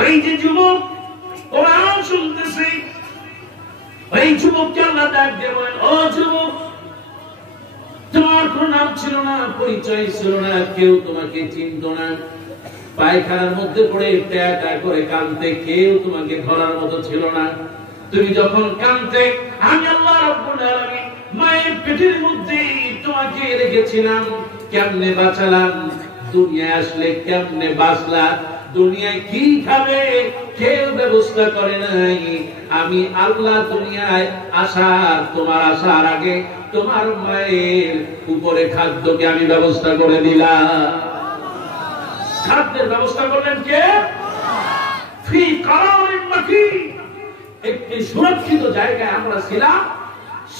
ওই যে যুবক ওরা শুনতেছে, ওই যুবককে আল্লাহ ডাক দিয়ে বলেন, ও যুবক, তোমার কোনো নাম ছিল না, পরিচয় ছিল না, কেউ তোমাকে চিনত না, পায়খানার মধ্যে পড়ে ট্যাটা করে কাঁদতে, কেউ তোমাকে ধরার মতো ছিল না। তুমি যখন কাঁদতে, আমি আল্লাহ রাব্বুল আলামিন মায়ের পেটের মধ্যে তোমাকে রেখেছিলাম, কেমনে বাঁচালাম, দুনিয়ায় আসলে কেমনে বাঁচলা, দুনিয়ায় কি খাবে কেউ ব্যবস্থা করে নাই। আমি আল্লাহ দুনিয়ায় তোমার আসার আগে তোমার মায়ের উপরে খাদ্যকে আমি ব্যবস্থা করে দিলাম। খাদ্যের ব্যবস্থা করলেন কে? ফি কারারিন মাকিন, একটি সুরক্ষিত জায়গায় আমরা ছিলাম,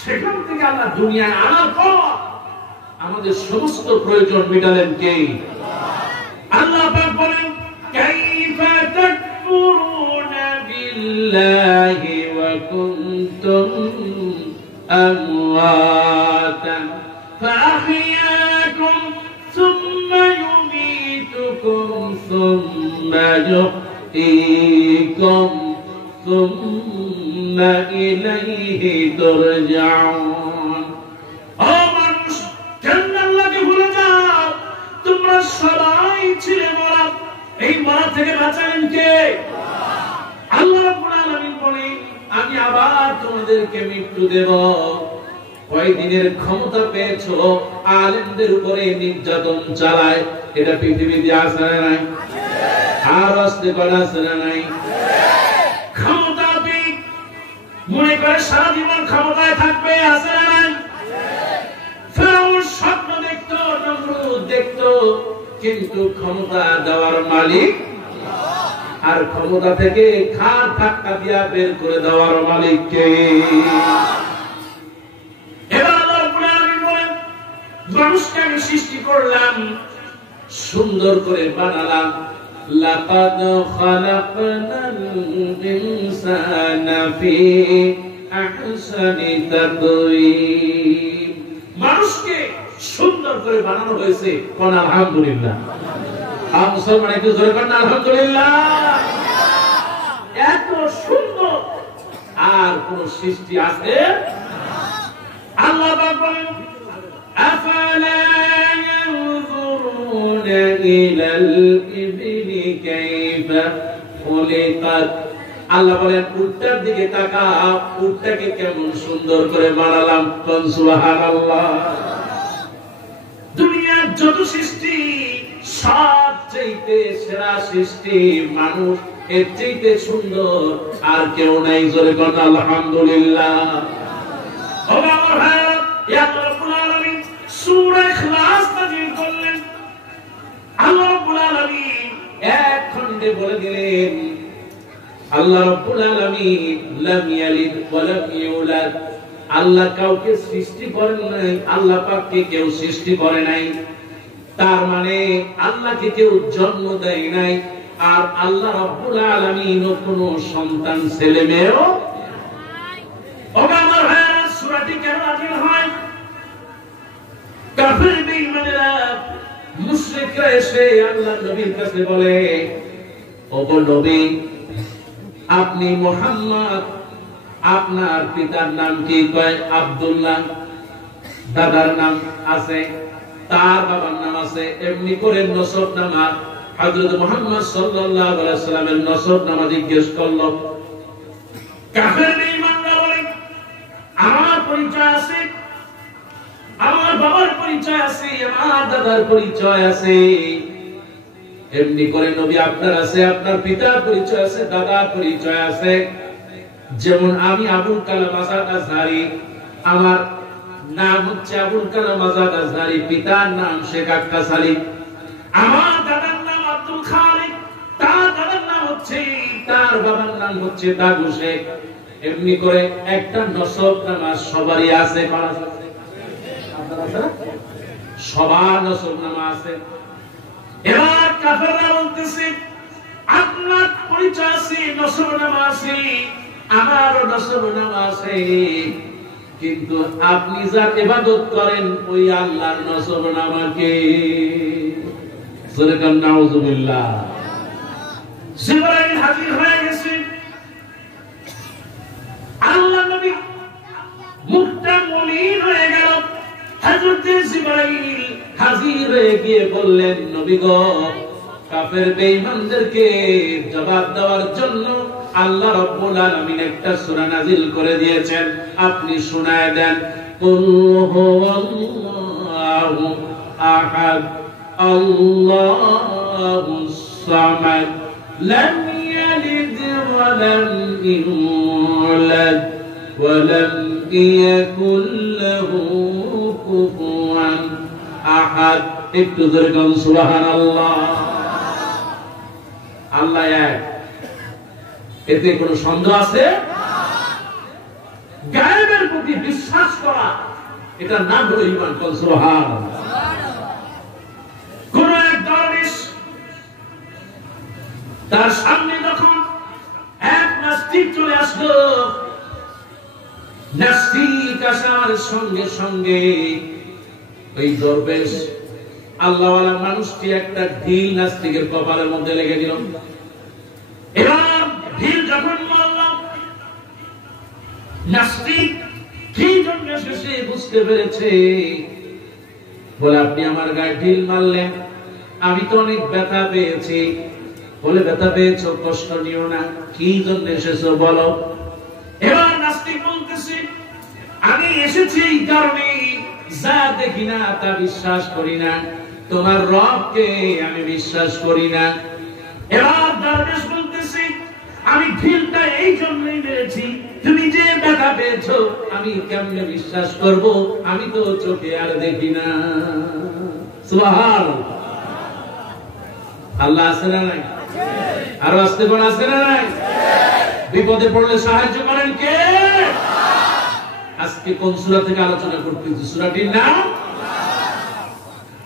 সেখান থেকে আল্লাহ দুনিয়ায় আনার পর আমাদের সমস্ত প্রয়োজন মেটালেন কে? আল্লাহ পাক বলেন, কাইফা তাকফুরুনা বিল্লাহি ওয়া কুনতুম আমওয়াতান ফাআহইয়াকুম সুম্মা ইউমীতুকুম সুম্মা ইউহয়ীকুম সুম্মা ইলাইহি তুরজাউন। ও মানুষ, কেন আল্লাহকে ভুলে যাও? তোমরা সবাই ছিলে মরা, এই মরা থেকে বাঁচালেন কে? আল্লাহ রাব্বুল আলামিন বলেন, আমি আবার তোমাদেরকে মৃত্যু দেব। কয়দিনের ক্ষমতা পেয়েছো আলেমদের উপরে নির্যাতন চালায়, এটা পৃথিবীতে আছে না নাই? আর আসতে করা আছে না নাই? ক্ষমতা পেয়ে মনে করে সারা জীবন ক্ষমতায় থাকবে, আছে না নাই? ফেরাউন স্বপ্ন দেখতো, নমরুদ দেখতো, কিন্তু ক্ষমতা দেওয়ার মালিক আর ক্ষমতা থেকে ঘাট ধাক্কা দিয়া বের করে দেওয়ার মালিক কে? এবার আল্লাহ রাব্বুল আলামিন বলেন, মানুষকে আমি সৃষ্টি করলাম, সুন্দর করে বানালাম। লাকাদ খালাকনাল ইনসানা ফি আহসানি তাকওয়িম, মানুষকে সুন্দর করে বানানো হয়েছে। কোন আলহামদুলিল্লাহ। আর মুসলমান একটু জোরে বলেন আলহামদুলিল্লাহ। এত সুন্দর আর কোন সৃষ্টি আছে? আল্লাহ পাক বলেন, আফালা ইয়ানজুরুনা ইলাল ইবলি কাইফা খুলিকাত। আল্লাহ বলেন, উটটার দিকে তাকাও, উটটাকে কেমন সুন্দর করে বানালাম। কোন সুবহানাল্লাহ। দুনিয়ার যত সৃষ্টি সবচেয়ে সেরা সৃষ্টি মানুষ, এর চাইতে সুন্দর আর কেউ নাই। জোরে কোন আলহামদুলিল্লাহ। আল্লাহ রাব্বুল আলামিন সূরা ইখলাস নাযিল করলেন। আল্লাহ রাব্বুল আলামিন এক খণ্ডে বলে দিলেন, আল্লাহ রাব্বুল আলামিন লাম ইয়ালিদ ওয়া লাম ইউলাদ, আল্লাহ কাউকে সৃষ্টি করেন নাই, আল্লাহ পাককে কেউ সৃষ্টি করে নাই। তার মানে আল্লাহকে কেউ জন্ম দেয় নাই, আর আল্লাহ রাব্বুল আলামিন কোনো সন্তান ছেলে মেয়েও নাই। ওগো আমার ভাইরা, সূরাটি কেন নাযিল হয়? কাফির বেঈমানেরা, মুশরিকরা এসে আল্লাহর নবীর কাছে বলে, ওগো নবী, আপনি মুহাম্মদ, আপনার পিতার নাম কি? কয় আব্দুল্লাহ। দাদার নাম আছে, তার বাবার নাম আছে, এমনি করে নসবনামা হযরত মুহাম্মদ সাল্লাল্লাহু আলাইহি ওয়াসাল্লামের নসবনামা জিজ্ঞেস করলো। কাফের বেঈমানরা বলে, আমার পরিচয় আছে, আমার বাবার পরিচয় আছে, আমার দাদার পরিচয় আছে, এমনি করে নবী আপনার আছে, আপনার পিতার পরিচয় আছে, দাদার পরিচয় আছে। যেমন আমি আবুল কালাম আযাদ আজহারী, আমার নাম হচ্ছে আবুল কালাম আযাদ আজহারী, পিতার নাম শেখ আক্কাস আলী। আমার দাদার নাম আব্দুল খালিক, তার দাদার নাম হচ্ছে, তার বাবার নাম হচ্ছে দাদু শেখ। এমনি করে একটা নসবনামা সবারই আছে। সবার নসবনামা আছে। এবার কাফেররা বলতেছে, আপনার পরিচয় আছে, নসবনামা আছে, আমারও নসবনামা আছে, কিন্তু আপনি যার ইবাদত করেন ওই আল্লাহর নসবনামাকে। সুবহানাল্লাহ। জিবরাইল হাজির হয়ে গেছে। আল্লাহ নবী মুখটা মলিন হয়ে গেল। হযরত জিবরাইল হাজির হয়ে গিয়ে বললেন, নবী গো, কাফের বেঈমানদেরকে জবাব দেওয়ার জন্য আল্লাহ রাব্বুল আলামিন একটা সূরা নাযিল করে দিয়েছেন, আপনি শোনায় দেন। কুল হুয়াল্লাহু আহাদ আল্লাহুস সামাদ লাম ইয়ালিদ ওয়া লাম ইউলাদ ওয়া লাম ইয়াকুল লাহু কুফুয়ান আহাদ। একটু জোরে বলুন সুবহানাল্লাহ। আল্লাহ এক, এতে কোনো সন্দেহ আছে? গায়েবের প্রতি বিশ্বাস করা, এটা না হলো ঈমান। সুবহানাল্লাহ। কোন এক দরবেশ তার সামনে যখন এক নাস্তিক চলে আসলো, নাস্তিক আসার সঙ্গে সঙ্গে ওই দরবেশ আল্লাহওয়ালা মানুষটি একটা ঢিল নাস্তিকের কপালের মধ্যে লেগে দিল। এবার ঢিল যখন মারল, নাস্তিক কি জন্য সে বুঝতে পেরেছে। বলে, আপনি আমার গায়ে ঢিল মারলেন, আমি তো অনেক ব্যথা পেয়েছি। বলে, ব্যথা পেয়েছো, কষ্ট নিও না, কি জন্য এসেছো বলো। এবার নাস্তিক বলতেছে, আমি এসেছি এই কারণে, যা দেখি না তা বিশ্বাস করি না, তোমার রবকে আমি বিশ্বাস করি না। এবার দরবেশ বলতেছে, আমি ঢিলটা এই জন্যই মেরেছি, তুমি যে ব্যথা পেয়েছো আমি কেমনে বিশ্বাস করব, আমি তো চোখে আর দেখি না। সুবহানাল্লাহ। আল্লাহ আছে না নাই? আর আসতে কোন আছে না নাই? বিপদে পড়লে সাহায্য করেন কে? আজকে কোন সূরা থেকে আলোচনা করতেছি? সূরাটির নাম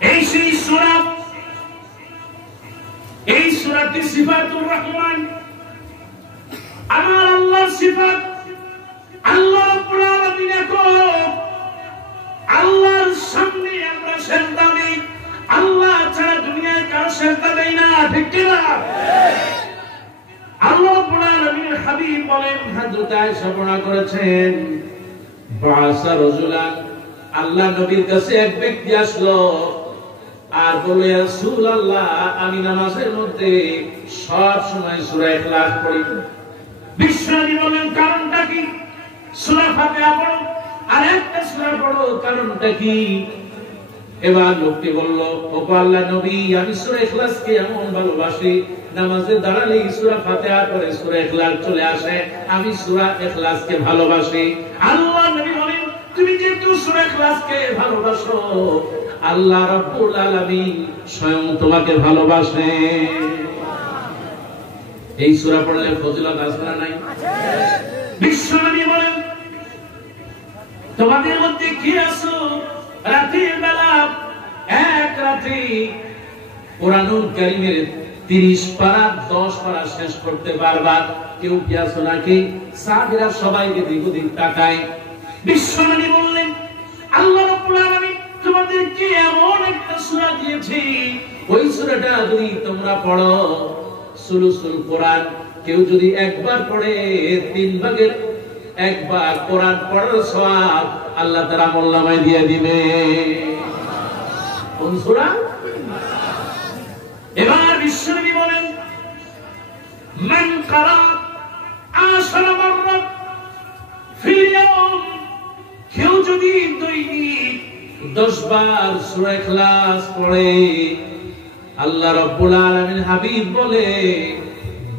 এই সেই সূরা, এই সূরাটি সিফাতুর রহমান, আমার আল্লাহর সিফাত। আল্লাহ রাব্বুল আলামিন একক, আল্লাহর সামনে আমরা সেজদা দেই, আল্লাহ ছাড়া দুনিয়ায় কারো সেজদা দেই না, ঠিক কি না? আল্লাহ রাব্বুল আলামিনের হাবিব বলেন, হযরত আয়েশা বর্ণনা করেছেন, বাসা রাজুলান, আল্লাহ নবীর কাছে এক ব্যক্তি আসলো আর বলল, ইয়া রাসূলুল্লাহ, আমি নামাজের মধ্যে সব সময় সূরা ইখলাস পড়ি। বিশ্বনবী বলেন, কারণটা কি? সূরা ফাতিহা পড়ো আর একটা সূরা পড়ো, কারণটা কি? এবার লোকটি বলল, ও আল্লাহ নবী, আমি সূরা ইখলাসকে এমন ভালোবাসি, নামাজে দাঁড়ালে সূরা ফাতিহা পড়ে সূরা ইখলাস চলে আসে, আমি সূরা ইখলাসকে ভালোবাসি। আল্লাহ নবী বলেন, তুমি যেহেতু সূরা ইখলাসকে ভালোবাসো, আল্লাহ রাব্বুল আলামিন স্বয়ং তোমাকে ভালোবাসে। এই সূরা পড়লে ফজিলত আছে না নাই? বিশ্বনবী বলেন, তোমাদের মধ্যে কি আছো রাতের বেলা এক রাতে কোরআনুল কারীমের 30 পারা 10 পারা শেষ করতে পারবা? কেউ কি আছো নাকি? সাহাবীরা সবাইকে দিক তাকায়। বিশ্বনবী বললেন, আল্লাহ রাব্বুল আলামিন তোমাদেরকে এমন একটা সূরা দিয়েছে, ওই সূরাটা যদি তোমরা পড়ো, সুলুসুল কোরআন, কেউ যদি একবার পড়ে 3 ভাগের 1 ভাগ কোরআন পড়ার সওয়াব আল্লাহ তাআলা আমলনামায় দিয়ে দিবে। কোন সূরা? এবার বিশ্বনবী বলেন, মান কারা 10 মাররা ফিল ইয়াওম, কেউ যদি দৈনিক 10 বার সূরা ইখলাস পড়ে, আল্লাহ রাব্বুল আলামিন হাবিব বলে,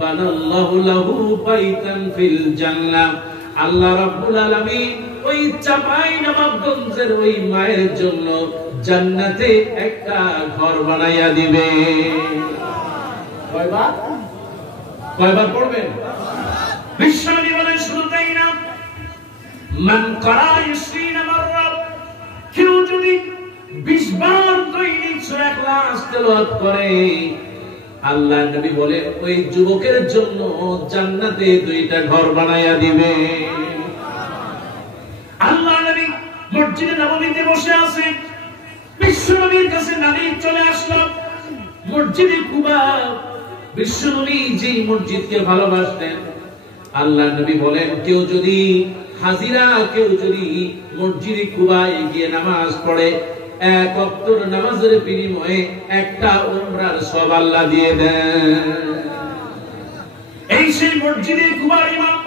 বানাল্লাহু লাহু বাইতান ফিল জান্নাহ, আল্লাহ রাব্বুল আলামিন ওই চাঁপাইনবাবগঞ্জের ওই মায়ের জন্য জান্নাতে একটা ঘর বানাইয়া দিবে। কয়বার? কয়বার পড়বেন? বিশ্বনবী বলেন, শুধু তাই না, মান কারা 20 মাররা, কেউ যদি 20 বার দৈনিক সূরা ইখলাস তেলাওয়াত করে, আল্লাহ নবী বলে ওই যুবকের জন্য জান্নাতে 2টা ঘর বানাইয়া দিবে। আল্লাহ নবী মসজিদে নববীতে বসে আছে, বিশ্বনবীর কাছে নবী চলে আসলো। মসজিদে কুবা বিশ্বনবী যে মসজিদকে ভালোবাসতেন, আল্লাহ নবী বলেন কেউ যদি হাজিরা, কেউ যদি মসজিদে কুবায় গিয়ে নামাজ পড়ে, এক ওয়াক্তের নামাজের বিনিময়ে একটা উমরার সওয়াব আল্লাহ দিয়ে দেন। এই সেই মসজিদে কুবার ইমাম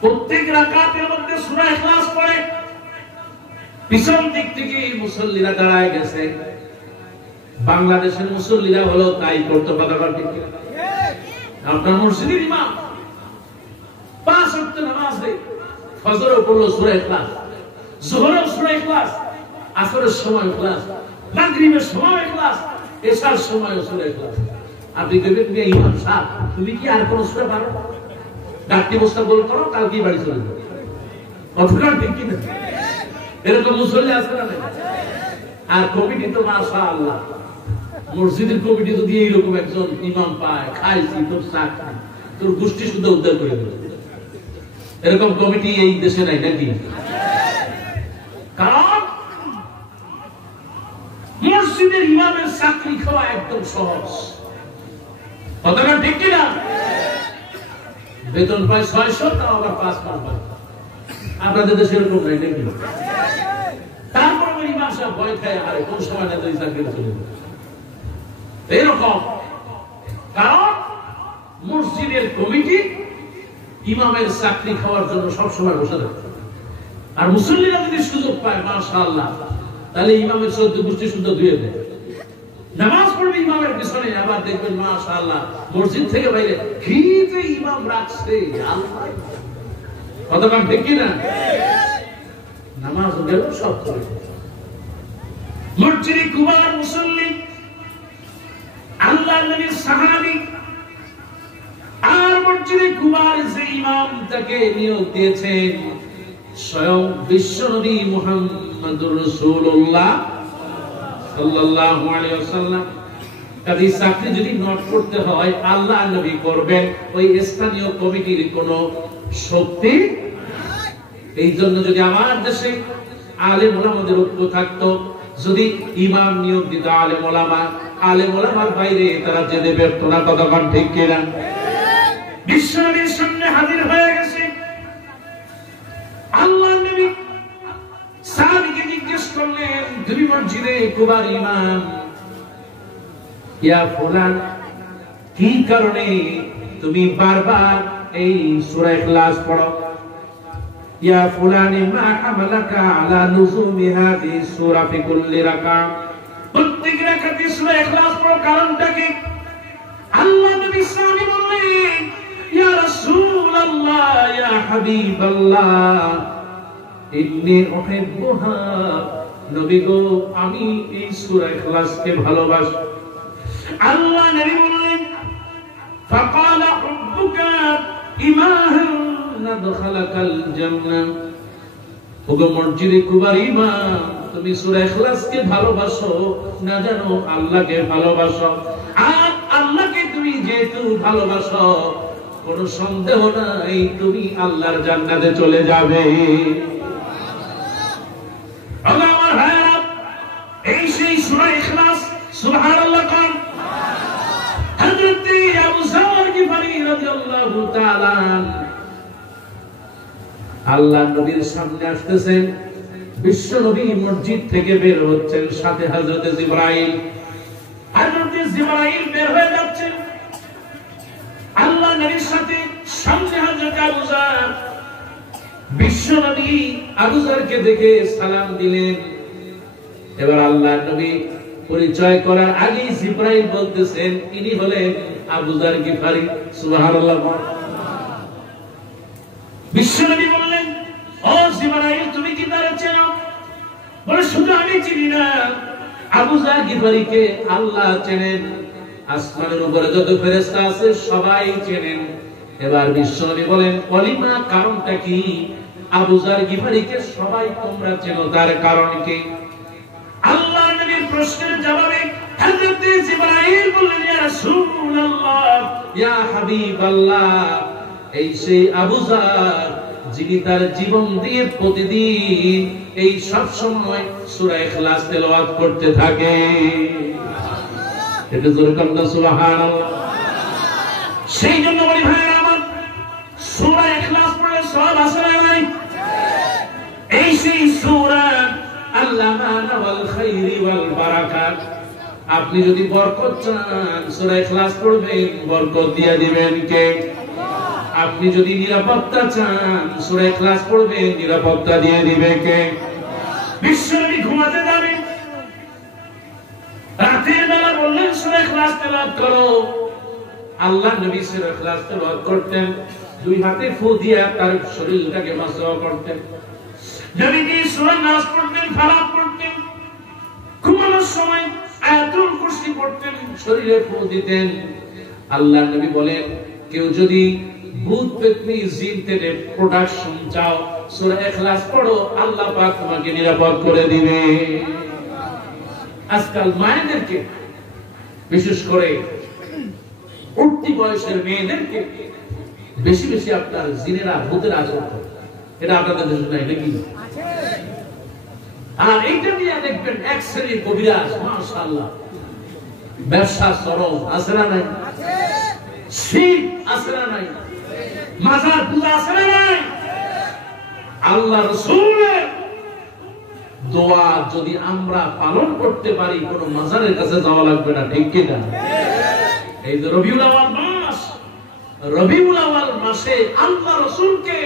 প্রত্যেক রাকাতের মধ্যে সূরা ইখলাস পড়ে। পিছন দিক থেকে মুসল্লিরা দাঁড়ায় গেছে। বাংলাদেশের মুসল্লিরা হলো তাই করতে পারবার ঠিক না। আপনার মসজিদের ইমাম 5 ওয়াক্ত নামাজ দেয়, ফজরও পড়লো সূরা ইখলাস, যোহরেও সূরা ইখলাস, আসরের সময় ইখলাস, মাগরিবের সময় ইখলাস, এশার সময় সূরা ইখলাস। আপনি কইবেন যে ইমাম সাহেব তুমি কি আর কোন সূরা পারো? ডাক্তি বস্তা বল করো, কালকে বাড়ি চলে যাও। কথাটা ঠিক কি না? এরকম মুসল্লি আছে না? আর কমিটি তো মাশাআল্লাহ, মসজিদের কমিটি যদি এইরকম একজন ইমাম পায়, খাইছি তোর চাকরি, তোর গোষ্ঠী শুদ্ধ উদ্ধার করে দেবে। এরকম কমিটি এই দেশে নাই নাকি? কারণ মসজিদের ইমামের চাকরি খাওয়া একদম সহজ। কথাটা ঠিক কিনা? বেতন পায় 600, তাও আবার 5 মাস পায়। আপনাদের দেশে এরকম নাই নাকি? তারপর ইমাম সাহেব ভয় খায়, আরে কোন সময় না তুই চাকরি চলে যাবে এরকম। কারণ মসজিদের কমিটি ইমামের চাকরি খাওয়ার জন্য সবসময় বসে থাকে। আর মুসল্লিরা যদি সুযোগ পায় মাশাআল্লাহ, তাহলে ইমামের সদ্য গোষ্ঠী শুদ্ধ ধুয়ে দেয়। নামাজ পড়বে ইমামের পিছনে, আবার দেখবেন মাশাআল্লাহ মসজিদ থেকে বাইরে কি যে ইমাম রাখছে আল্লাহ। কথা ঠিক কি না? নামাজ গেল সব করে। মসজিদে কুবার মুসল্লি আল্লাহর নবীর সাহাবী, আর মসজিদে কুবার যে ইমাম তাকে নিয়োগ দিয়েছেন স্বয়ং বিশ্বনবী মুহাম্মদুর রাসূলুল্লাহ সাল্লাল্লাহু আলাইহি ওয়াসাল্লাম। কাজে চাকরি যদি নট করতে হয় আল্লাহ নবী করবেন, ওই স্থানীয় কমিটির কোনো শক্তি। এই জন্য যদি আমার দেশে আলেম ওলামাদের ঐক্য থাকতো, যদি ইমাম নিয়োগ দিত আলেম ওলামা, আলেম ওলামার বাইরে তারা যেতে পারতো না। কতক্ষণ ঠিক কিনা? বিশ্বনবীর সামনে হাজির হয়ে গেছে আল্লাহ নবী। সাহাবীকে জিজ্ঞেস করলেন, তুমি মসজিদে কুবার ইমাম, ইয়া ফুলান কি কারণে তুমি বারবার এই সূরা ইখলাস পড়ো? ইয়া ফুলানি মা হামালাকা আলা নুজুমি হাযিহি সূরা ফি কুল্লি রাকা, প্রত্যেক রাকাতে সূরা ইখলাস পড়ার কারণটা কি? আল্লাহ নবী সাহাবী বললেন, ইয়া রাসূলুল্লাহ ইয়া হাবিবাল্লাহ ইন্নী উহিব্বুহা, নবী গো আমি এই সূরা ইখলাসকে ভালোবাসি। আল্লাহ নবী বললেন, ফাকালা হুব্বুকা ইমামান নাদখালাকাল জান্নাহ, ওগো মসজিদে কুবার ইমাম তুমি সূরা ইখলাসকে ভালোবাসো না জানো আল্লাহকে ভালোবাসো। আর আল্লাহকে তুমি যেহেতু ভালোবাসো, কোনো সন্দেহ নাই তুমি আল্লাহর জান্নাতে চলে যাবে। আমার ভাইরা, এই সেই সূরা ইখলাস, সুবহানাল্লাহ কোন হযরত আবু যর গিফারি রাদিয়াল্লাহু তাআলা আল্লাহ নবীর সামনে আসতেছেন। বিশ্ব নবী মসজিদ থেকে বের হচ্ছেন, সাথে হযরত জিবরাইল। হযরত জিবরাইল বের হয়ে যাচ্ছেন আল্লাহ নবীর সাথে, সামনে হযরত আবু যর। বিশ্ব নবী আবু যরকে দেখে সালাম দিলেন। এবার আল্লাহ নবী পরিচয় করার আগে জিবরাইল বলতেছেন, ইনি হলেন আবু যর গিফারি। সুবহানাল্লাহ। বিশ্বনবী বললেন, ও জিবরাইল তুমি কি তারে চেনো? বলে, শুধু আমি চিনি না, আবু যর গিফারিকে আল্লাহ চেনেন, আসমানের উপরে যত ফেরেশতা আছে সবাই চেনেন। এবার বিশ্বনবী বলেন, কলিমা কারণটা কি? আবু যর গিফারিকে সবাই তোমরা চেনো, তার কারণ কি? আল্লাহ নবীর প্রশ্নের জবাবে হযরত জিবরাইল বললেন, ইয়া রাসূলুল্লাহ ইয়া হাবিবাল্লাহ, এই সেই আবু যর যিনি তার জীবন দিয়ে প্রতিদিন এই সব সময় সূরা ইখলাস তেলাওয়াত করতে থাকে। এটা জোরে কান্না সুবহানাল্লাহ। সেই জন্য বলি ভাইরা আমার, সূরা ইখলাস পড়লে সওয়াব আছে না নাই? এই সেই সূরা আল্লামানা ওয়াল খাইরি ওয়াল বারাকাত। আপনি যদি বরকত চান সূরা ইখলাস পড়বেন, বরকত দিয়ে দিবেন কে? আপনি যদি নিরাপত্তা চান সূরা ইখলাস পড়বেন, নিরাপত্তা দিয়ে দিবে কে? বিশ্বনবী ঘুমাতে যাবেন, রাতের বেলা বললেন সূরা ইখলাস তেলাওয়াত করো। আল্লাহ নবী সূরা ইখলাস তেলাওয়াত করতেন, দুই হাতে ফু দিয়ে তার শরীরটাকে মাসহ করতেন। নবীজি সূরা নাস পড়তেন, ফালাক পড়তেন, ঘুমানোর সময় আয়াতুল কুরসি পড়তেন, শরীরে ফু দিতেন। আল্লাহ নবী বলেন, কেউ যদি ভূত পেতনি জিন থেকে প্রোটেকশন চাও সূরা ইখলাস পড়ো, আল্লাহ পাক তোমাকে নিরাপদ করে দিবে। আজকাল মায়েদেরকে, বিশেষ করে উঠতি বয়সের মেয়েদেরকে বেশি বেশি আপনার জিনেরা ভূতের আচরণ করে, এটা আপনাদের দেশে নাই নাকি? আর এইটা নিয়ে দেখবেন এক শ্রেণীর কবিরাজ, মাশাআল্লাহ, ব্যবসা সরল আছে না নাই? শিব আছে না নাই? মাজার পূজা আছে না নাই? আল্লাহ রাসূলের দোয়া যদি আমরা পালন করতে পারি, কোন মাজারের কাছে যাওয়া লাগবে না, ঠিক কি না? এই যে রবিউল আউয়াল মাস, রবিউল আউয়াল মাসে আল্লাহ রাসূলকে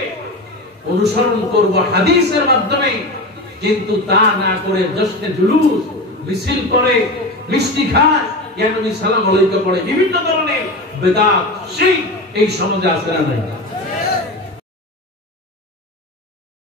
অনুসরণ করব হাদিসের মাধ্যমে, কিন্তু তা না করে জশ্নে জুলুস মিছিল করে, মিষ্টি খায়, ইয়া নবী সালাম আলাইকুম পড়ে, বিভিন্ন ধরনের বেদাত শিরক এই সমাজে আছে না নাই?